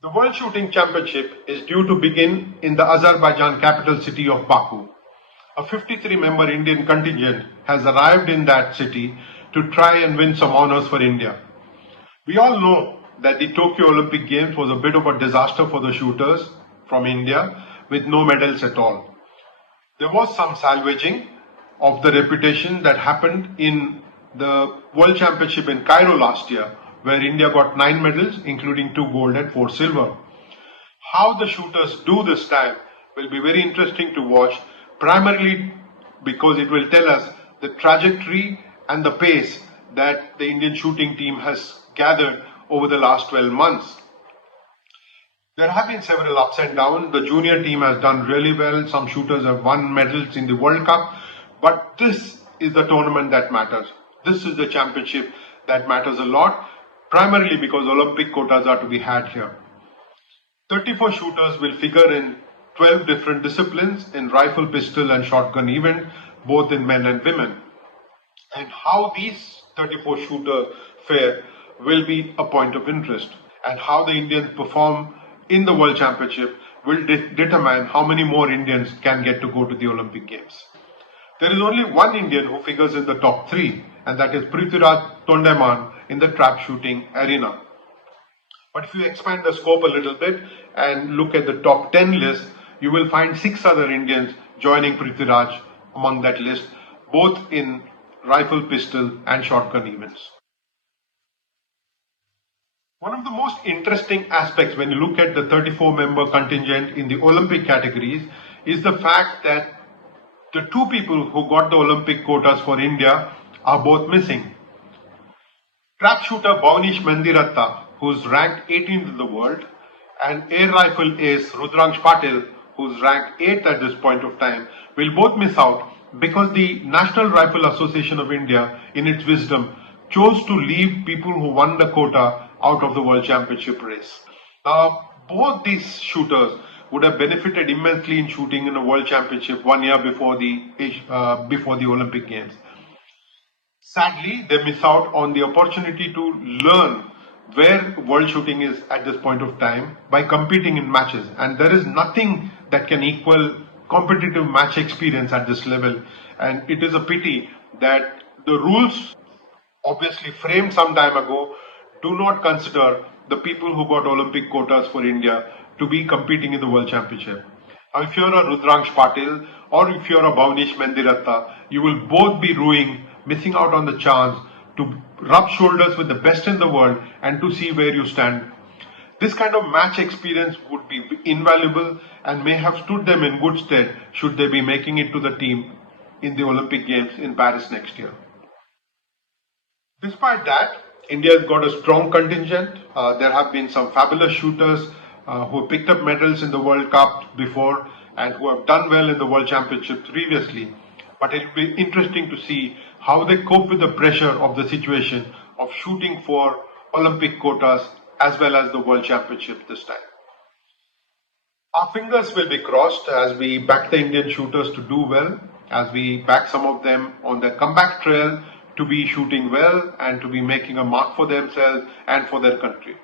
The World Shooting Championship is due to begin in the Azerbaijan capital city of Baku. A 53-member Indian contingent has arrived in that city to try and win some honors for India. We all know that the Tokyo Olympic Games was a bit of a disaster for the shooters from India with no medals at all. There was some salvaging of the reputation that happened in the World Championship in Cairo last year, where India got 9 medals, including 2 gold and 4 silver. How the shooters do this time will be very interesting to watch, primarily because it will tell us the trajectory and the pace that the Indian shooting team has gathered over the last 12 months. There have been several ups and downs. The junior team has done really well. Some shooters have won medals in the World Cup. But this is the tournament that matters. This is the championship that matters a lot, primarily because Olympic quotas are to be had here. 34 shooters will figure in 12 different disciplines in rifle, pistol and shotgun event, both in men and women. And how these 34 shooters fare will be a point of interest, and how the Indians perform in the World Championship will determine how many more Indians can get to go to the Olympic Games. There is only one Indian who figures in the top 3, and that is Prithviraj Tondaiman in the trap shooting arena. But if you expand the scope a little bit and look at the top 10 list, you will find 6 other Indians joining Prithviraj among that list, both in rifle, pistol and shotgun events. One of the most interesting aspects when you look at the 34-member contingent in the Olympic categories is the fact that the 2 people who got the Olympic quotas for India are both missing. Trap shooter Bhavnish Mandiratta, who's ranked 18th in the world, and air rifle ace Rudraksh Patil, who's ranked 8th at this point of time, will both miss out because the National Rifle Association of India, in its wisdom, chose to leave people who won the quota out of the World Championship race. Now, both these shooters would have benefited immensely in shooting in a World Championship 1 year before the Olympic Games. Sadly, they miss out on the opportunity to learn where world shooting is at this point of time by competing in matches, and there is nothing that can equal competitive match experience at this level. And it is a pity that the rules, obviously framed some time ago, do not consider the people who got Olympic quotas for India to be competing in the World Championship. Now, if you're a Rudraksh Patil or if you're a Bhavnish Mandiratta, you will both be missing out on the chance to rub shoulders with the best in the world and to see where you stand. This kind of match experience would be invaluable and may have stood them in good stead should they be making it to the team in the Olympic Games in Paris next year. Despite that, India has got a strong contingent. There have been some fabulous shooters who picked up medals in the World Cup before and who have done well in the World Championships previously. But it will be interesting to see how they cope with the pressure of the situation of shooting for Olympic quotas as well as the World Championship this time. Our fingers will be crossed as we back the Indian shooters to do well, as we back some of them on their comeback trail to be shooting well and to be making a mark for themselves and for their country.